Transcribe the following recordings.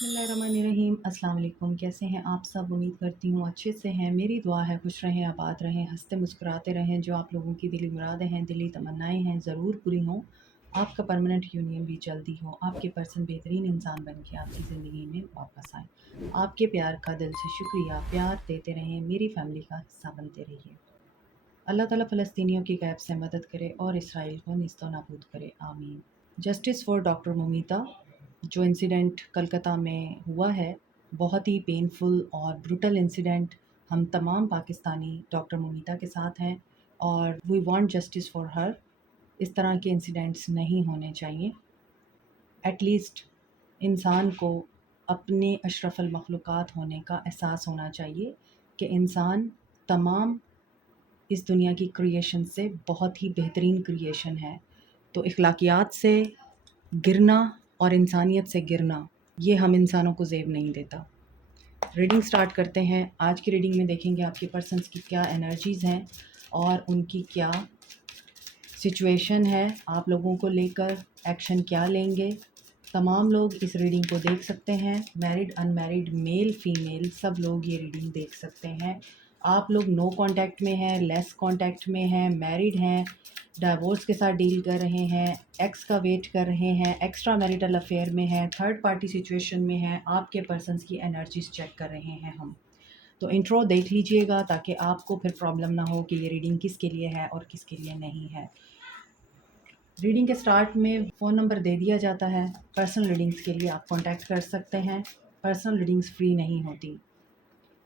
बिस्मिल्लाहिर्रहमानिर्रहीम। अस्सलाम वालेकुम। कैसे हैं आप सब? उम्मीद करती हूँ अच्छे से हैं। मेरी दुआ है खुश रहें, आबाद रहें, हंसते मुस्कुराते रहें। जो आप लोगों की दिली मुरादें हैं, दिली तमन्नाएं हैं, ज़रूर पूरी हों। आपका परमानेंट यूनियन भी जल्दी हो। आपके पर्सन बेहतरीन इंसान बन के आपकी ज़िंदगी में वापस आएँ। आपके प्यार का दिल से शुक्रिया। प्यार देते रहें, मेरी फैमिली का हिस्सा बनते रहिए। अल्लाह ताला फ़लस्तीनियों की गैब से मदद करे और इसराइल को निस्तो नाबूद करे, आमीन। Justice for doctor Moumita. जो इंसिडेंट कलकत्ता में हुआ है, बहुत ही पेनफुल और ब्रूटल इंसिडेंट। हम तमाम पाकिस्तानी डॉक्टर मोमिता के साथ हैं और we want justice for her. इस तरह के इंसिडेंट्स नहीं होने चाहिए। एटलीस्ट इंसान को अपने अशरफुल मखलूक़ात होने का एहसास होना चाहिए कि इंसान तमाम इस दुनिया की क्रिएशन से बहुत ही बेहतरीन क्रिएशन है। तो इखलाकियात से गिरना और इंसानियत से गिरना, ये हम इंसानों को ज़ेब नहीं देता। रीडिंग स्टार्ट करते हैं। आज की रीडिंग में देखेंगे आपके पर्सन्स की क्या एनर्जीज़ हैं और उनकी क्या सिचुएशन है। आप लोगों को लेकर एक्शन क्या लेंगे। तमाम लोग इस रीडिंग को देख सकते हैं। मैरिड, अनमैरिड, मेल, फीमेल, सब लोग ये रीडिंग देख सकते हैं। आप लोग नो कांटेक्ट में हैं, लेस कांटेक्ट में हैं, मैरिड हैं, डाइवोर्स के साथ डील कर रहे हैं, एक्स का वेट कर रहे हैं, एक्स्ट्रा मैरिटल अफेयर में हैं, थर्ड पार्टी सिचुएशन में हैं, आपके पर्सन्स की एनर्जीज चेक कर रहे हैं हम। तो इंट्रो देख लीजिएगा ताकि आपको फिर प्रॉब्लम ना हो कि ये रीडिंग किसके लिए है और किसके लिए नहीं है। रीडिंग के स्टार्ट में फ़ोन नंबर दे दिया जाता है। पर्सनल रीडिंग्स के लिए आप कांटेक्ट कर सकते हैं। पर्सनल रीडिंग्स फ्री नहीं होती।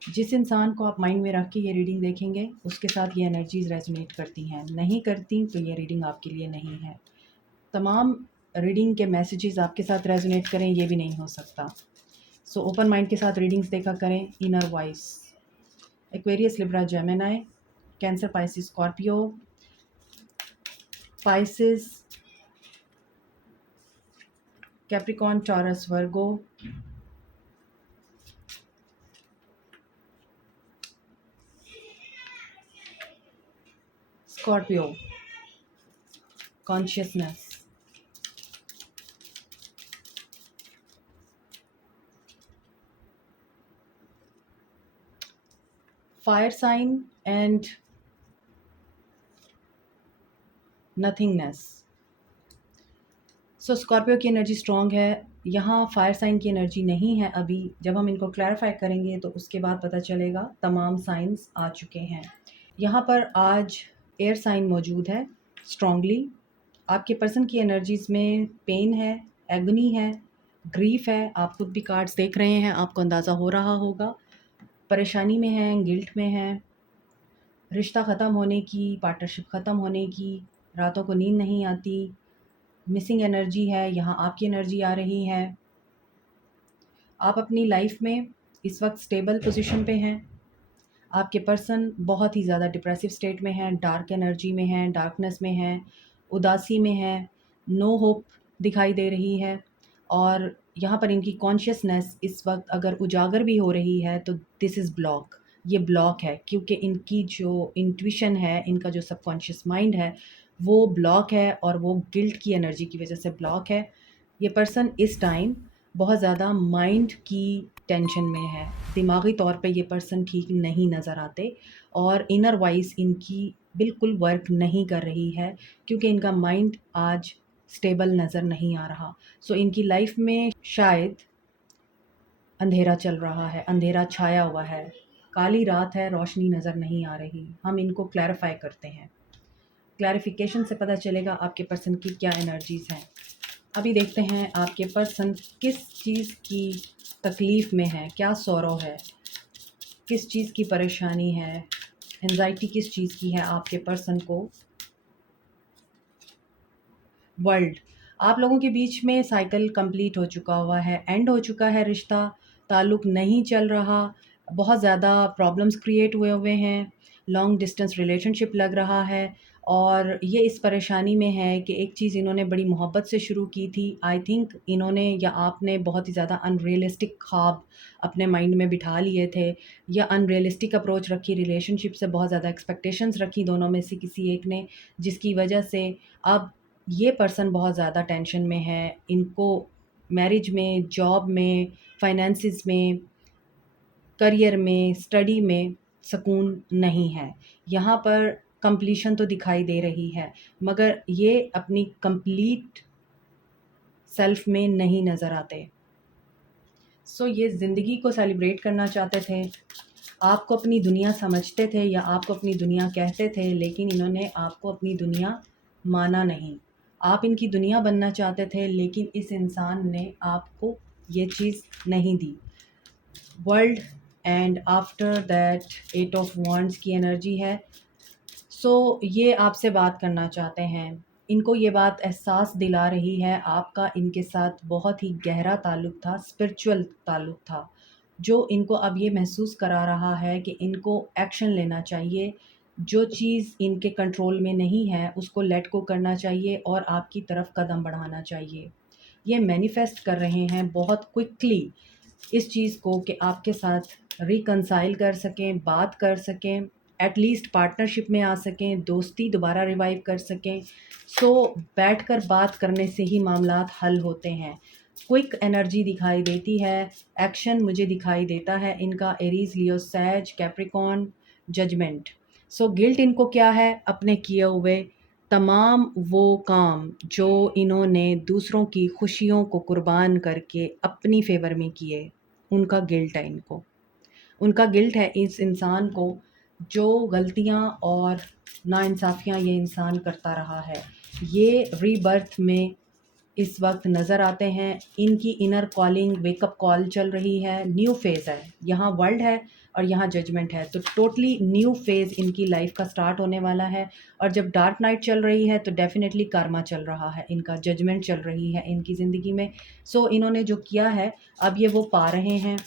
जिस इंसान को आप माइंड में रख के ये रीडिंग देखेंगे, उसके साथ ये एनर्जीज़ रेजोनेट करती हैं। नहीं करती तो ये रीडिंग आपके लिए नहीं है। तमाम रीडिंग के मैसेजेस आपके साथ रेजोनेट करें, ये भी नहीं हो सकता। सो ओपन माइंड के साथ रीडिंग्स देखा करें। Inner voice. Aquarius, Libra, Gemini, Cancer, Pisces, Scorpio, Pisces, Capricorn, Taurus, Virgo, Scorpio, consciousness, fire sign and nothingness. So Scorpio की एनर्जी स्ट्रॉन्ग है। यहाँ फायर साइन की एनर्जी नहीं है अभी। जब हम इनको क्लैरिफाई करेंगे तो उसके बाद पता चलेगा। तमाम साइंस आ चुके हैं। यहाँ पर आज एयर साइन मौजूद है स्ट्रॉन्गली। आपके पर्सन की एनर्जीज़ में पेन है, एगनी है, ग्रीफ है। आप खुद भी कार्ड्स देख रहे हैं, आपको अंदाज़ा हो रहा होगा। परेशानी में हैं, गिल्ट में हैं, रिश्ता ख़त्म होने की, पार्टनरशिप ख़त्म होने की, रातों को नींद नहीं आती, मिसिंग एनर्जी है। यहाँ आपकी एनर्जी आ रही है। आप अपनी लाइफ में इस वक्त स्टेबल पोजीशन पे हैं। आपके पर्सन बहुत ही ज़्यादा डिप्रेसिव स्टेट में हैं, डार्क एनर्जी में हैं, डार्कनेस में हैं, उदासी में हैं, नो होप दिखाई दे रही है। और यहाँ पर इनकी कॉन्शियसनेस इस वक्त अगर उजागर भी हो रही है तो दिस इज़ ब्लॉक। ये ब्लॉक है क्योंकि इनकी जो इंट्यूशन है, इनका जो सबकॉन्शियस माइंड है, वो ब्लॉक है और वो गिल्ट की एनर्जी की वजह से ब्लॉक है। ये पर्सन इस टाइम बहुत ज़्यादा माइंड की टेंशन में है। दिमागी तौर पे ये पर्सन ठीक नहीं नज़र आते और इनर वॉइस इनकी बिल्कुल वर्क नहीं कर रही है क्योंकि इनका माइंड आज स्टेबल नज़र नहीं आ रहा। सो इनकी लाइफ में शायद अंधेरा चल रहा है, अंधेरा छाया हुआ है, काली रात है, रोशनी नज़र नहीं आ रही। हम इनको क्लैरिफाई करते हैं। क्लैरिफिकेशन से पता चलेगा आपके पर्सन की क्या एनर्जीज़ हैं। अभी देखते हैं आपके पर्सन किस चीज़ की तकलीफ़ में है, क्या सौरो है, किस चीज़ की परेशानी है, एंजाइटी किस चीज़ की है आपके पर्सन को। वर्ल्ड। आप लोगों के बीच में साइकिल कंप्लीट हो चुका हुआ है, एंड हो चुका है रिश्ता, ताल्लुक़ नहीं चल रहा, बहुत ज़्यादा प्रॉब्लम्स क्रिएट हुए हुए हैं, लॉन्ग डिस्टेंस रिलेशनशिप लग रहा है। और ये इस परेशानी में है कि एक चीज़ इन्होंने बड़ी मोहब्बत से शुरू की थी। आई थिंक इन्होंने या आपने बहुत ही ज़्यादा अनरियलिस्टिक ख्वाब अपने माइंड में बिठा लिए थे या अनरियलिस्टिक अप्रोच रखी, रिलेशनशिप से बहुत ज़्यादा एक्सपेक्टेशंस रखी दोनों में से किसी एक ने, जिसकी वजह से अब ये पर्सन बहुत ज़्यादा टेंशन में है। इनको मैरिज में, जॉब में, फाइनेंसिस में, करियर में, स्टडी में सुकून नहीं है। यहाँ पर कंप्लीशन तो दिखाई दे रही है, मगर ये अपनी कंप्लीट सेल्फ में नहीं नज़र आते। सो ये ज़िंदगी को सेलिब्रेट करना चाहते थे, आपको अपनी दुनिया समझते थे या आपको अपनी दुनिया कहते थे, लेकिन इन्होंने आपको अपनी दुनिया माना नहीं। आप इनकी दुनिया बनना चाहते थे, लेकिन इस इंसान ने आपको ये चीज़ नहीं दी। World and after that 8 of wands की एनर्जी है। सो ये आपसे बात करना चाहते हैं। इनको ये बात एहसास दिला रही है, आपका इनके साथ बहुत ही गहरा ताल्लुक़ था, स्पिरिचुअल ताल्लुक़ था, जो इनको अब ये महसूस करा रहा है कि इनको एक्शन लेना चाहिए। जो चीज़ इनके कंट्रोल में नहीं है, उसको लेट गो करना चाहिए और आपकी तरफ कदम बढ़ाना चाहिए। ये मैनिफेस्ट कर रहे हैं बहुत क्विकली इस चीज़ को कि आपके साथ रिकंसाइल कर सकें, बात कर सकें, एटलीस्ट पार्टनरशिप में आ सकें, दोस्ती दोबारा रिवाइव कर सकें। सो बैठकर बात करने से ही मामलात हल होते हैं। क्विक एनर्जी दिखाई देती है, एक्शन मुझे दिखाई देता है इनका एरीज़, लियो, सैज, कैप्रिकॉर्न, जजमेंट। सो गिल्ट इनको क्या है? अपने किए हुए तमाम वो काम जो इन्होंने दूसरों की खुशियों को कुर्बान करके अपनी फ़ेवर में किए, उनका गिल्ट है इनको। उनका गिल्ट है इस इंसान को, जो गलतियाँ और नाइंसाफ़ियाँ ये इंसान करता रहा है। ये रीबर्थ में इस वक़्त नज़र आते हैं। इनकी इनर कॉलिंग, वेकअप कॉल चल रही है, न्यू फ़ेज़ है। यहाँ वर्ल्ड है और यहाँ जजमेंट है, तो टोटली न्यू फ़ेज़ इनकी लाइफ़ का स्टार्ट होने वाला है। और जब डार्क नाइट चल रही है तो डेफ़िनेटली कर्मा चल रहा है, इनका जजमेंट चल रही है इनकी ज़िंदगी में। सो इन्होंने जो किया है, अब ये वो पा रहे हैं।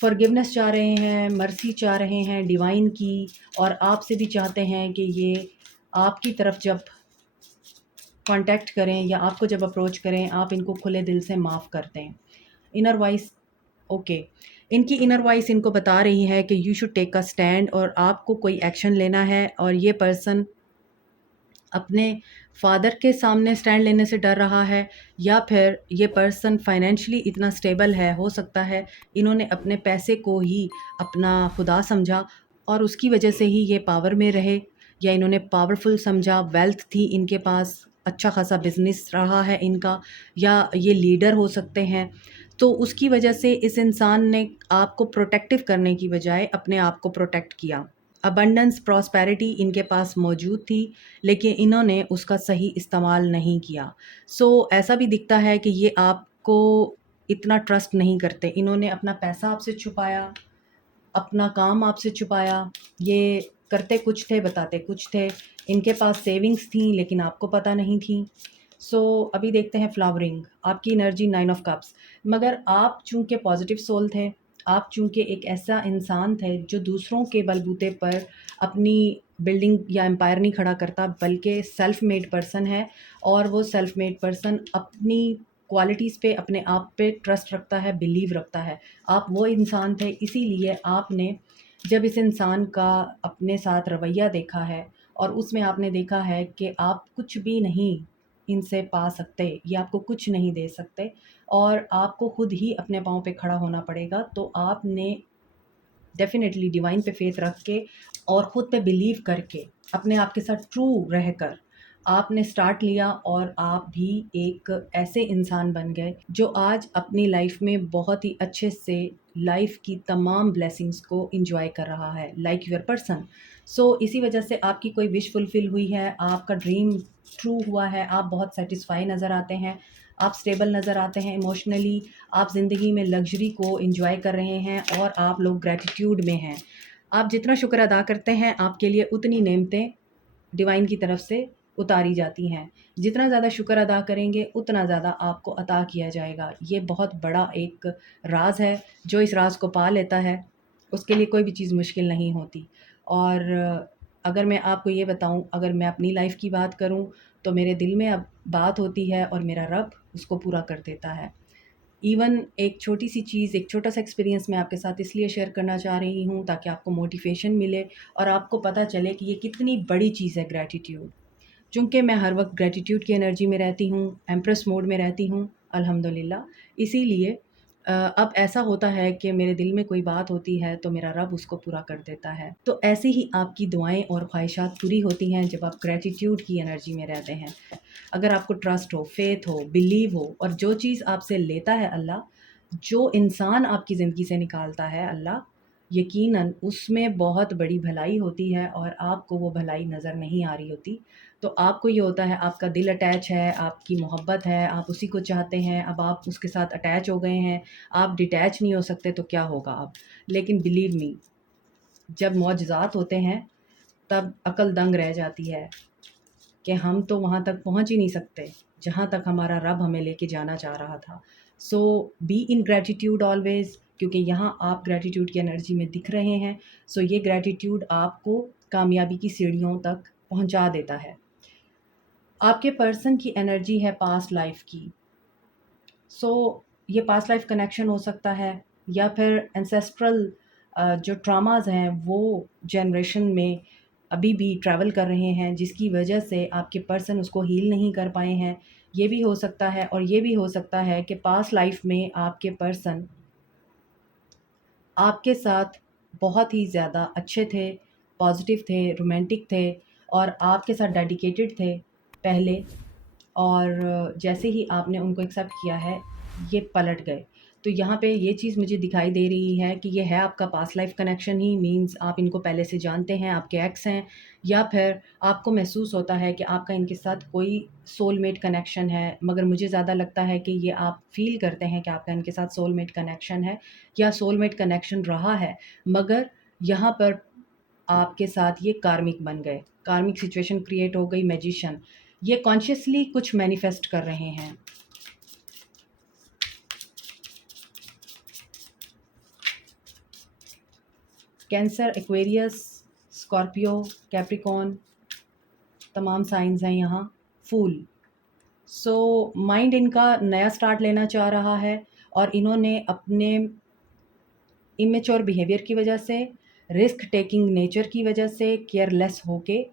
फ़ॉरगिवनेस चाह रहे हैं, मर्सी चाह रहे हैं डिवाइन की, और आपसे भी चाहते हैं कि ये आपकी तरफ जब कॉन्टैक्ट करें या आपको जब अप्रोच करें, आप इनको खुले दिल से माफ़ कर दें। इनर वॉइस, ओके, इनकी इनर वॉइस इनको बता रही है कि you should take a stand, और आपको कोई एक्शन लेना है। और ये पर्सन अपने फादर के सामने स्टैंड लेने से डर रहा है, या फिर ये पर्सन फाइनेंशियली इतना स्टेबल है, हो सकता है इन्होंने अपने पैसे को ही अपना खुदा समझा और उसकी वजह से ही ये पावर में रहे, या इन्होंने पावरफुल समझा, वेल्थ थी इनके पास, अच्छा खासा बिजनेस रहा है इनका, या ये लीडर हो सकते हैं। तो उसकी वजह से इस इंसान ने आपको प्रोटेक्टिव करने की बजाय अपने आप को प्रोटेक्ट किया। अबंडेंस, प्रॉस्पेरिटी इनके पास मौजूद थी, लेकिन इन्होंने उसका सही इस्तेमाल नहीं किया। सो ऐसा भी दिखता है कि ये आपको इतना ट्रस्ट नहीं करते। इन्होंने अपना पैसा आपसे छुपाया, अपना काम आपसे छुपाया। ये करते कुछ थे, बताते कुछ थे। इनके पास सेविंग्स थी, लेकिन आपको पता नहीं थी। सो अभी देखते हैं फ्लावरिंग, आपकी एनर्जी 9 ऑफ कप्स। मगर आप चूँकि पॉजिटिव सोल थे, आप चूँकि एक ऐसा इंसान थे जो दूसरों के बलबूते पर अपनी बिल्डिंग या एम्पायर नहीं खड़ा करता, बल्कि सेल्फ मेड पर्सन है। और वो सेल्फ मेड पर्सन अपनी क्वालिटीज़ पे, अपने आप पे ट्रस्ट रखता है, बिलीव रखता है। आप वो इंसान थे, इसीलिए आपने जब इस इंसान का अपने साथ रवैया देखा है और उसमें आपने देखा है कि आप कुछ भी नहीं इनसे पा सकते, ये आपको कुछ नहीं दे सकते और आपको खुद ही अपने पाँव पे खड़ा होना पड़ेगा, तो आपने डेफ़िनेटली डिवाइन पे फ़ेथ रख के और ख़ुद पे बिलीव करके अपने आप के साथ ट्रू रहकर आपने स्टार्ट लिया, और आप भी एक ऐसे इंसान बन गए जो आज अपनी लाइफ में बहुत ही अच्छे से लाइफ की तमाम ब्लेसिंग्स को एंजॉय कर रहा है, लाइक योर पर्सन। सो इसी वजह से आपकी कोई विश फुलफिल हुई है, आपका ड्रीम ट्रू हुआ है, आप बहुत सेटिस्फाई नज़र आते हैं, आप स्टेबल नज़र आते हैं इमोशनली, आप ज़िंदगी में लग्ज़री को एंजॉय कर रहे हैं और आप लोग ग्रैटिट्यूड में हैं। आप जितना शुक्र अदा करते हैं, आपके लिए उतनी नेमतें डिवाइन की तरफ से उतारी जाती हैं। जितना ज़्यादा शुक्र अदा करेंगे, उतना ज़्यादा आपको अता किया जाएगा। ये बहुत बड़ा एक राज़ है, जो इस राज़ को पा लेता है, उसके लिए कोई भी चीज़ मुश्किल नहीं होती। और अगर मैं आपको ये बताऊँ, अगर मैं अपनी लाइफ़ की बात करूँ, तो मेरे दिल में अब बात होती है और मेरा रब उसको पूरा कर देता है। इवन एक छोटी-सी चीज़, एक छोटा-सा एक्सपीरियंस मैं आपके साथ इसलिए शेयर करना चाह रही हूँ, ताकि आपको मोटिवेशन मिले और आपको पता चले कि ये कितनी बड़ी चीज़ है ग्रैटिट्यूड। चूँकि मैं हर वक़्त ग्रैटिट्यूड की एनर्जी में रहती हूँ, एम्प्रेस मोड में रहती हूँ, अल्हम्दुलिल्लाह। इसीलिए अब ऐसा होता है कि मेरे दिल में कोई बात होती है तो मेरा रब उसको पूरा कर देता है। तो ऐसे ही आपकी दुआएँ और ख़्वाहिशात पूरी होती हैं जब आप ग्रैटिट्यूड की एनर्जी में रहते हैं। अगर आपको ट्रस्ट हो, फ़ेथ हो, बिलीव हो और जो चीज़ आपसे लेता है अल्लाह, जो इंसान आपकी ज़िंदगी से निकालता है अल्लाह, यकीनन उसमें बहुत बड़ी भलाई होती है और आपको वो भलाई नज़र नहीं आ रही होती। तो आपको ये होता है आपका दिल अटैच है, आपकी मोहब्बत है, आप उसी को चाहते हैं, अब आप उसके साथ अटैच हो गए हैं, आप डिटैच नहीं हो सकते तो क्या होगा अब? लेकिन बिलीव मी, जब मौजज़ात होते हैं तब अक्ल दंग रह जाती है कि हम तो वहाँ तक पहुँच ही नहीं सकते, जहाँ तक हमारा रब हमें लेके जाना चाह रहा था। सो बी इन ग्रैटिट्यूड ऑलवेज़, क्योंकि यहाँ आप ग्रैटिट्यूड की एनर्जी में दिख रहे हैं, सो ये ग्रैटिट्यूड आपको कामयाबी की सीढ़ियों तक पहुँचा देता है। आपके पर्सन की एनर्जी है पास्ट लाइफ़ की। सो ये पास्ट लाइफ़ कनेक्शन हो सकता है या फिर एंसेस्ट्रल जो ट्रॉमाज़ हैं वो जनरेशन में अभी भी ट्रैवल कर रहे हैं, जिसकी वजह से आपके पर्सन उसको हील नहीं कर पाए हैं। ये भी हो सकता है और ये भी हो सकता है कि पास्ट लाइफ़ में आपके पर्सन आपके साथ बहुत ही ज़्यादा अच्छे थे, पॉज़िटिव थे, रोमांटिक थे और आपके साथ डेडिकेटेड थे पहले, और जैसे ही आपने उनको एक्सेप्ट किया है, ये पलट गए। तो यहाँ पे ये चीज़ मुझे दिखाई दे रही है कि ये है आपका पास्ट लाइफ़ कनेक्शन ही, मीन्स आप इनको पहले से जानते हैं, आपके एक्स हैं, या फिर आपको महसूस होता है कि आपका इनके साथ कोई सोलमेट कनेक्शन है। मगर मुझे ज़्यादा लगता है कि ये आप फ़ील करते हैं कि आपका इनके साथ सोलमेट कनेक्शन है या सोलमेट कनेक्शन रहा है, मगर यहाँ पर आपके साथ ये कार्मिक बन गए। कार्मिक सिचुएशन क्रिएट हो गई, मैजिशियन। ये कॉन्शियसली कुछ मैनिफेस्ट कर रहे हैं। कैंसर, एक्वेरियस, स्कॉर्पियो, कैप्रिकॉर्न, तमाम साइंस हैं यहाँ। फूल। सो माइंड इनका नया स्टार्ट लेना चाह रहा है और इन्होंने अपने इमेच्योर बिहेवियर की वजह से, रिस्क टेकिंग नेचर की वजह से, केयरलेस होके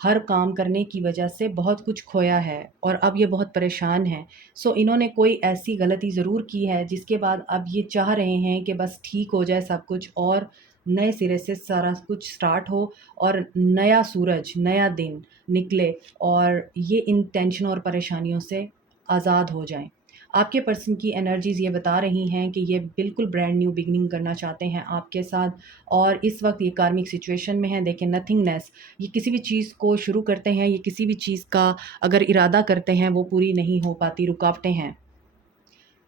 हर काम करने की वजह से बहुत कुछ खोया है और अब ये बहुत परेशान हैं। सो इन्होंने कोई ऐसी गलती ज़रूर की है जिसके बाद अब ये चाह रहे हैं कि बस ठीक हो जाए सब कुछ और नए सिरे से सारा कुछ स्टार्ट हो और नया सूरज, नया दिन निकले और ये इन टेंशनों और परेशानियों से आज़ाद हो जाएँ। आपके पर्सन की एनर्जीज़ ये बता रही हैं कि ये बिल्कुल ब्रांड न्यू बिगिनिंग करना चाहते हैं आपके साथ और इस वक्त ये कार्मिक सिचुएशन में हैं। देखिए, नथिंगनेस, ये किसी भी चीज़ को शुरू करते हैं, ये किसी भी चीज़ का अगर इरादा करते हैं वो पूरी नहीं हो पाती, रुकावटें हैं।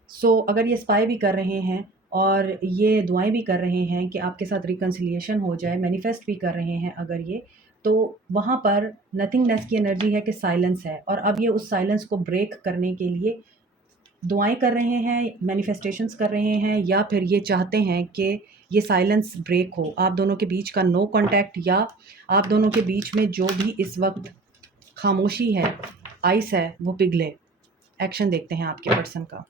सो अगर ये स्पाई भी कर रहे हैं और ये दुआएं भी कर रहे हैं कि आपके साथ रिकन्सिलिएशन हो जाए, मैनिफेस्ट भी कर रहे हैं अगर ये, तो वहाँ पर नथिंगनेस की एनर्जी है कि साइलेंस है और अब ये उस साइलेंस को ब्रेक करने के लिए दुआएँ कर रहे हैं, मैनिफेस्टेशंस कर रहे हैं या फिर ये चाहते हैं कि ये साइलेंस ब्रेक हो। आप दोनों के बीच का नो कॉन्टैक्ट या आप दोनों के बीच में जो भी इस वक़्त खामोशी है, आइस है, वो पिघले। एक्शन देखते हैं आपके पर्सन का।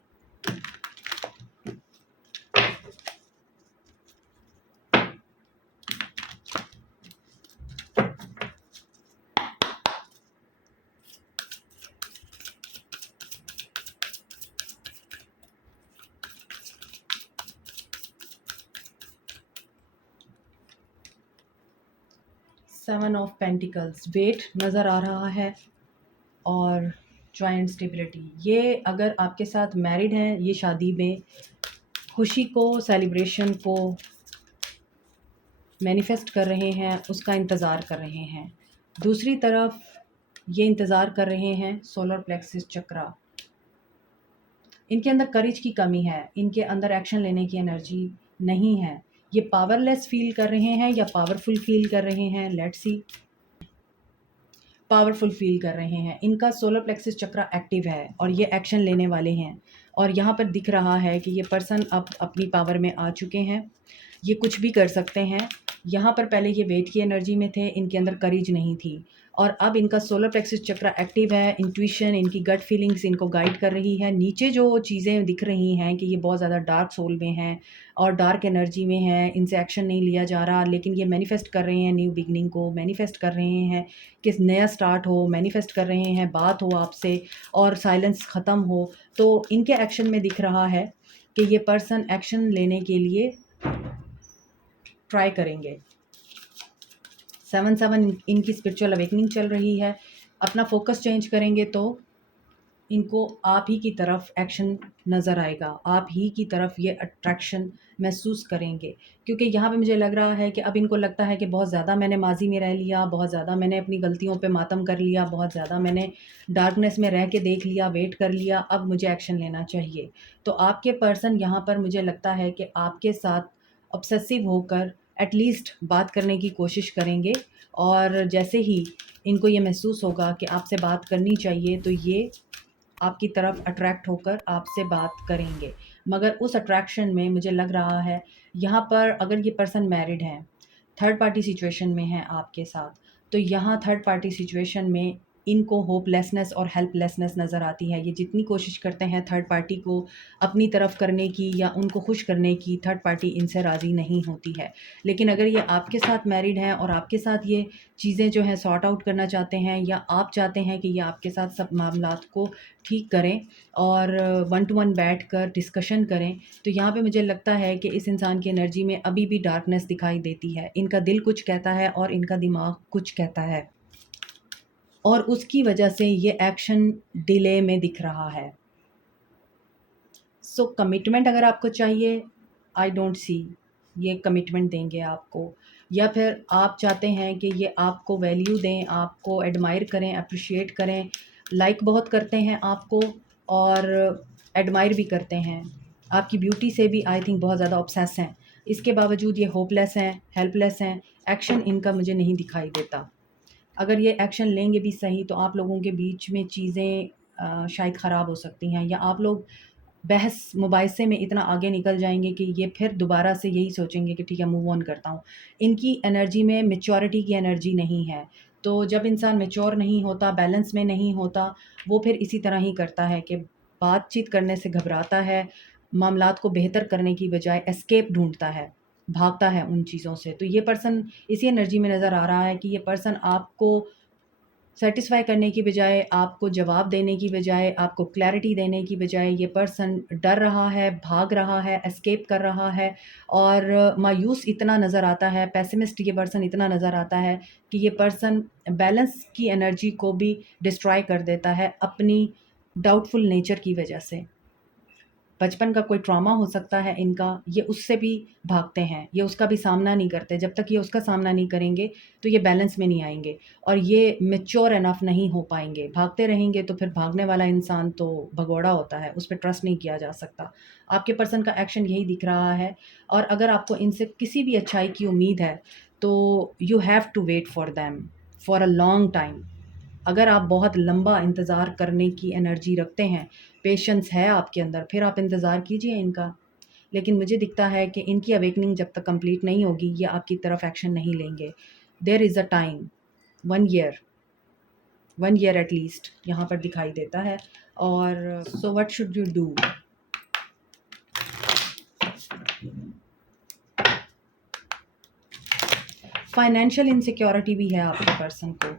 7 ऑफ पेंटिकल्स, वेट नज़र आ रहा है और जॉइंट स्टेबिलिटी। ये अगर आपके साथ मैरिड हैं, ये शादी में खुशी को, सेलिब्रेशन को मैनिफेस्ट कर रहे हैं, उसका इंतज़ार कर रहे हैं। दूसरी तरफ ये इंतज़ार कर रहे हैं सोलर प्लेक्सिस चक्रा। इनके अंदर करेज की कमी है, इनके अंदर एक्शन लेने की एनर्जी नहीं है। ये पावरलेस फ़ील कर रहे हैं या पावरफुल फ़ील कर रहे हैं, लेट्स सी। पावरफुल फ़ील कर रहे हैं। इनका सोलर प्लेक्सिस चक्रा एक्टिव है और ये एक्शन लेने वाले हैं और यहाँ पर दिख रहा है कि ये पर्सन अब अपनी पावर में आ चुके हैं। ये कुछ भी कर सकते हैं। यहाँ पर पहले ये वेट की एनर्जी में थे, इनके अंदर करेज नहीं थी और अब इनका सोलर प्लेक्सस चक्र एक्टिव है। इंट्यूशन, इनकी गट फीलिंग्स इनको गाइड कर रही है। नीचे जो चीज़ें दिख रही हैं कि ये बहुत ज़्यादा डार्क सोल में हैं और डार्क एनर्जी में हैं, इनसे एक्शन नहीं लिया जा रहा, लेकिन ये मैनिफेस्ट कर रहे हैं न्यू बिगनिंग को, मैनिफेस्ट कर रहे हैं कि नया स्टार्ट हो, मैनिफेस्ट कर रहे हैं बात हो आपसे और साइलेंस ख़त्म हो। तो इनके एक्शन में दिख रहा है कि ये पर्सन एक्शन लेने के लिए ट्राई करेंगे। 7-7 इनकी स्पिरिचुअल अवेकनिंग चल रही है। अपना फ़ोकस चेंज करेंगे तो इनको आप ही की तरफ एक्शन नज़र आएगा, आप ही की तरफ ये अट्रैक्शन महसूस करेंगे। क्योंकि यहाँ पे मुझे लग रहा है कि अब इनको लगता है कि बहुत ज़्यादा मैंने माज़ी में रह लिया, बहुत ज़्यादा मैंने अपनी गलतियों पे मातम कर लिया, बहुत ज़्यादा मैंने डार्कनेस में रह के देख लिया, वेट कर लिया, अब मुझे एक्शन लेना चाहिए। तो आपके पर्सन यहाँ पर मुझे लगता है कि आपके साथ ऑब्सेसिव होकर एटलीस्ट बात करने की कोशिश करेंगे और जैसे ही इनको ये महसूस होगा कि आपसे बात करनी चाहिए तो ये आपकी तरफ अट्रैक्ट होकर आपसे बात करेंगे। मगर उस अट्रैक्शन में मुझे लग रहा है यहाँ पर अगर ये पर्सन मैरिड हैं, थर्ड पार्टी सिचुएशन में हैं आपके साथ, तो यहाँ थर्ड पार्टी सिचुएशन में इनको होपलेसनेस और हेल्पलेसनेस नज़र आती है। ये जितनी कोशिश करते हैं थर्ड पार्टी को अपनी तरफ करने की या उनको खुश करने की, थर्ड पार्टी इनसे राज़ी नहीं होती है। लेकिन अगर ये आपके साथ मैरिड हैं और आपके साथ ये चीज़ें जो हैं सॉर्ट आउट करना चाहते हैं या आप चाहते हैं कि ये आपके साथ सब मामलात को ठीक करें और वन टू वन बैठकर डिस्कशन करें, तो यहाँ पे मुझे लगता है कि इस इंसान की एनर्जी में अभी भी डार्कनेस दिखाई देती है। इनका दिल कुछ कहता है और इनका दिमाग कुछ कहता है और उसकी वजह से ये एक्शन डिले में दिख रहा है। सो कमिटमेंट अगर आपको चाहिए, आई डोंट सी ये कमिटमेंट देंगे आपको, या फिर आप चाहते हैं कि ये आपको वैल्यू दें, आपको एडमायर करें, अप्रिशिएट करें, लाइक बहुत करते हैं आपको और एडमायर भी करते हैं। आपकी ब्यूटी से भी आई थिंक बहुत ज़्यादा ऑब्सेस हैं। इसके बावजूद ये होपलेस हैं, हेल्पलेस हैं, एक्शन इनका मुझे नहीं दिखाई देता। अगर ये एक्शन लेंगे भी सही तो आप लोगों के बीच में चीज़ें शायद ख़राब हो सकती हैं या आप लोग बहस मुबाहिसे में इतना आगे निकल जाएँगे कि ये फिर दोबारा से यही सोचेंगे कि ठीक है मूव ऑन करता हूँ। इनकी एनर्जी में मैच्योरिटी की एनर्जी नहीं है। तो जब इंसान मैच्योर नहीं होता, बैलेंस में नहीं होता, वो फिर इसी तरह ही करता है कि बातचीत करने से घबराता है, मामलात को बेहतर करने की बजाय एस्केप ढूँढता है, भागता है उन चीज़ों से। तो ये पर्सन इसी एनर्जी में नज़र आ रहा है कि ये पर्सन आपको सैटिस्फाई करने की बजाय, आपको जवाब देने की बजाय, आपको क्लैरिटी देने की बजाय ये पर्सन डर रहा है, भाग रहा है, एस्केप कर रहा है और मायूस इतना नज़र आता है, पेसिमिस्ट ये पर्सन इतना नज़र आता है कि ये पर्सन बैलेंस की एनर्जी को भी डिस्ट्रॉय कर देता है अपनी डाउटफुल नेचर की वजह से। बचपन का कोई ट्रॉमा हो सकता है इनका, ये उससे भी भागते हैं, ये उसका भी सामना नहीं करते। जब तक ये उसका सामना नहीं करेंगे, तो ये बैलेंस में नहीं आएँगे और ये मैच्योर इनफ नहीं हो पाएँगे। भागते रहेंगे तो फिर भागने वाला इंसान तो भगोड़ा होता है, उस पे ट्रस्ट नहीं किया जा सकता। आपके पर्सन का एक्शन यही दिख रहा है और अगर आपको इनसे किसी भी अच्छाई की उम्मीद है, तो you have to wait for them for a long time. अगर आप बहुत लंबा इंतज़ार करने की एनर्जी रखते हैं, पेशेंस है आपके अंदर, फिर आप इंतज़ार कीजिए इनका। लेकिन मुझे दिखता है कि इनकी अवेकनिंग जब तक कंप्लीट नहीं होगी, ये आपकी तरफ एक्शन नहीं लेंगे। There is a time, 1 year, 1 year at least यहाँ पर दिखाई देता है। और so what should you do? Financial insecurity भी है आपके पर्सन को।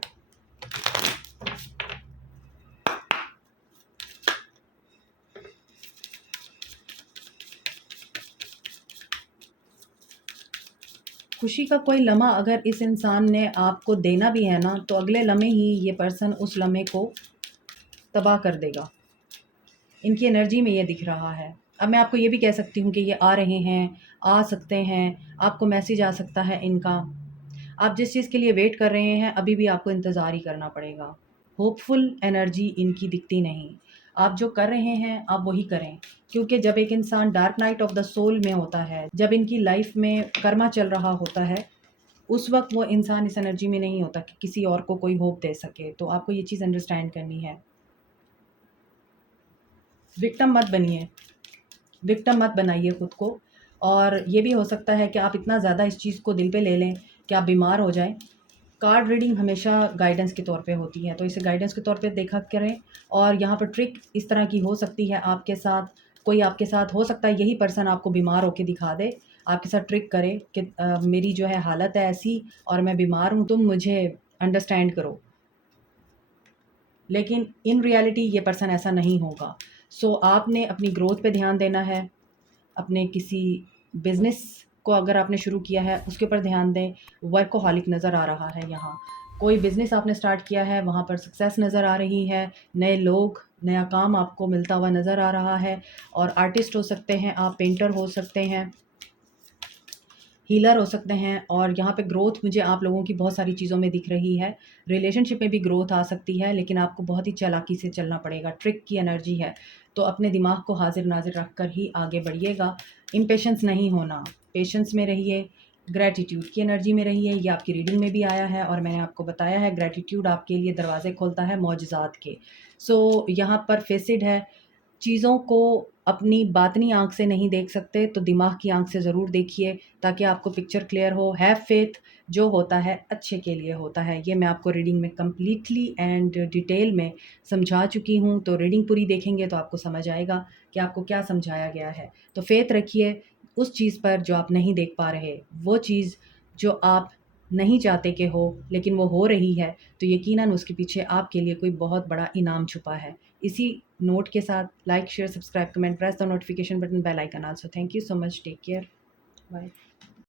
खुशी का कोई लम्हा अगर इस इंसान ने आपको देना भी है ना, तो अगले लम्हे ही ये पर्सन उस लम्हे को तबाह कर देगा। इनकी एनर्जी में ये दिख रहा है। अब मैं आपको ये भी कह सकती हूँ कि ये आ रहे हैं, आ सकते हैं, आपको मैसेज आ सकता है इनका। आप जिस चीज़ के लिए वेट कर रहे हैं, अभी भी आपको इंतज़ार ही करना पड़ेगा। होपफुल एनर्जी इनकी दिखती नहीं। आप जो कर रहे हैं, आप वही करें, क्योंकि जब एक इंसान dark night of the soul में होता है, जब इनकी लाइफ में कर्मा चल रहा होता है, उस वक़्त वो इंसान इस एनर्जी में नहीं होता कि किसी और को कोई होप दे सके। तो आपको ये चीज़ अंडरस्टैंड करनी है। विक्टिम मत बनिए, विक्टिम मत बनाइए खुद को। और ये भी हो सकता है कि आप इतना ज़्यादा इस चीज़ को दिल पे ले लें कि आप बीमार हो जाएँ कार्ड रीडिंग हमेशा गाइडेंस के तौर पे होती है, तो इसे गाइडेंस के तौर पे देखा करें। और यहाँ पर ट्रिक इस तरह की हो सकती है आपके साथ, कोई आपके साथ हो सकता है यही पर्सन आपको बीमार होके दिखा दे, आपके साथ ट्रिक करे कि मेरी जो है हालत है ऐसी और मैं बीमार हूँ, तुम मुझे अंडरस्टैंड करो। लेकिन इन रियलिटी ये पर्सन ऐसा नहीं होगा। सो आपने अपनी ग्रोथ पे ध्यान देना है, अपने किसी बिज़नेस को अगर आपने शुरू किया है उसके ऊपर ध्यान दें। वर्कोहॉलिक नज़र आ रहा है यहाँ, कोई बिज़नेस आपने स्टार्ट किया है वहाँ पर सक्सेस नज़र आ रही है, नए लोग, नया काम आपको मिलता हुआ नज़र आ रहा है। और आर्टिस्ट हो सकते हैं आप, पेंटर हो सकते हैं, हीलर हो सकते हैं। और यहाँ पे ग्रोथ मुझे आप लोगों की बहुत सारी चीज़ों में दिख रही है। रिलेशनशिप में भी ग्रोथ आ सकती है, लेकिन आपको बहुत ही चालाकी से चलना पड़ेगा, ट्रिक की एनर्जी है। तो अपने दिमाग को हाजिर नाजिर रख कर ही आगे बढ़िएगा, इम्पेशेंस नहीं होना, पेशेंस में रहिए, ग्रैटिट्यूड की एनर्जी में रहिए। ये आपकी रीडिंग में भी आया है और मैंने आपको बताया है ग्रैटिट्यूड आपके लिए दरवाजे खोलता है मौजज़ात के। सो यहाँ पर फेसिड है, चीज़ों को अपनी बातनी आँख से नहीं देख सकते तो दिमाग की आँख से ज़रूर देखिए, ताकि आपको पिक्चर क्लियर हो। हैव फेथ, जो होता है अच्छे के लिए होता है। ये मैं आपको रीडिंग में कंप्लीटली एंड डिटेल में समझा चुकी हूँ, तो रीडिंग पूरी देखेंगे तो आपको समझ आएगा कि आपको क्या समझाया गया है। तो फेथ रखिए उस चीज़ पर जो आप नहीं देख पा रहे, वो चीज़ जो आप नहीं चाहते कि हो लेकिन वो हो रही है, तो यकीनन उसके पीछे आपके लिए कोई बहुत बड़ा इनाम छुपा है। इसी नोट के साथ like, share, subscribe, comment, press the notification button, bell icon also. Thank you so much, take care, bye.